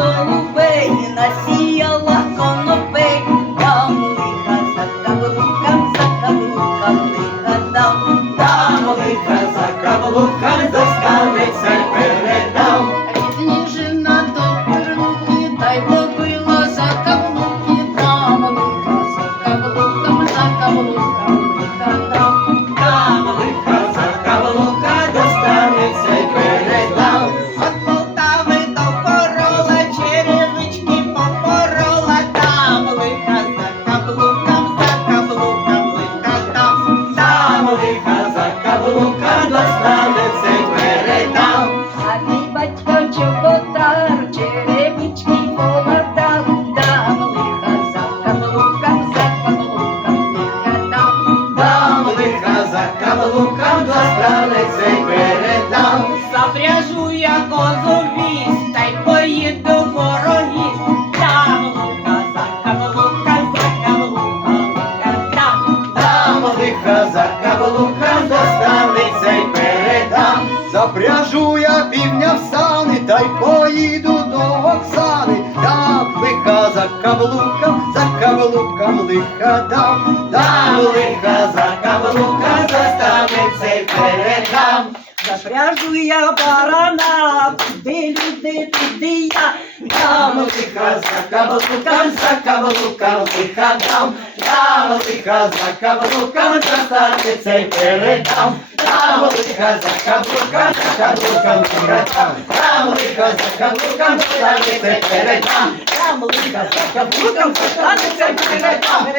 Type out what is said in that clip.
голубей, насіяла конопей, там лиха за каблукам, за каблуком лиха там, Там лиха за каблуком достанеться лиха за каблуком достанеться передам. Запряжу я козу віз, та й поїду ворогів, там лиха за каблуком, за каблуком лиха дам. Лиха за достанеться й передам. Запряжу я півня в сани, та й поїду до Оксани. Там лиха за каблуком, за каблуком лиха дам. Там лиха за каблука достанеться й передам. Запряжу я барана, куди люди, туди я. Там лиха за каблуком, за каблуком лиха дам. Там лиха за каблуком достанеться й передам. Там лиха за каблуком, за каблуком лиха дам. Там лиха за лиха за каблуком, застанеться й передам. Там лиха за каблуком достанеться й передам.